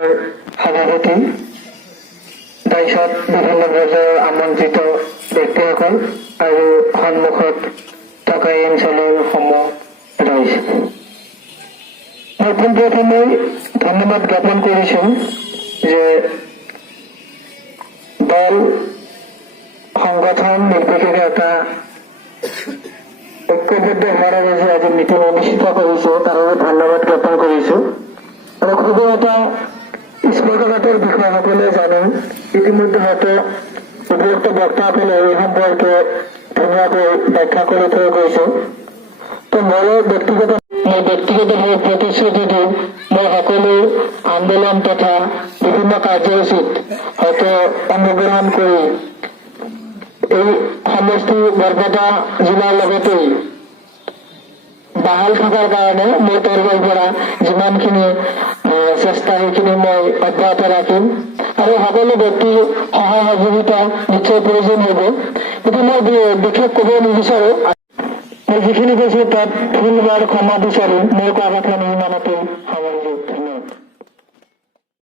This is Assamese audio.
সভাপতি তাৰপিছত বিভিন্ন পৰ্যায়ৰ আমন্ত্ৰিত ব্যক্তিসকল আৰু সন্মুখত থকা এই অঞ্চলৰ সমূহ ৰাইজ, মই পোনপ্ৰথমে ধন্যবাদ জ্ঞাপন কৰিছোঁ যে দল সংগঠন নিৰ্বিশেষে এটা ঐক্যবদ্ধ হোৱাৰ বাবে যে আজি মিটিং অনুষ্ঠিত কৰিছে তাৰ বাবে ধন্যবাদ জ্ঞাপন কৰিছোঁ। আৰু খুবেই এটা স্পষ্টতাৰ বিষয় সকলোৱে জানে, ইতিমধ্যে হয়তো উপযুক্ত বক্তাসকলে এই সম্পৰ্কে ধুনীয়াকৈ ব্যাখ্যা কৰি থৈ গৈছে। তো মই ব্যক্তিগতভাৱে প্ৰতিশ্ৰুতি দিওঁ, মই সকলো আন্দোলন তথা বিভিন্ন কাৰ্যসূচীত হয়তো অংশগ্ৰহণ কৰি এই সমষ্টি বৰপেটা জিলাৰ লগতেই বাহাল থকাৰ কাৰণে মোৰ তৰফৰ পৰা যিমানখিনি চেষ্টা সেইখিনি মই অব্যাহত ৰাখিম আৰু সকলো ব্যক্তিৰ সহায় সহযোগিতা নিশ্চয় প্ৰয়োজন হ'ব। কিন্তু মই বিশেষ ক'ব নিবিচাৰোঁ, মই যিখিনি কৈছোঁ তাত ভুল হোৱাৰ ক্ষমা বিচাৰোঁ। মোৰ কোৱা কথা ইমানতে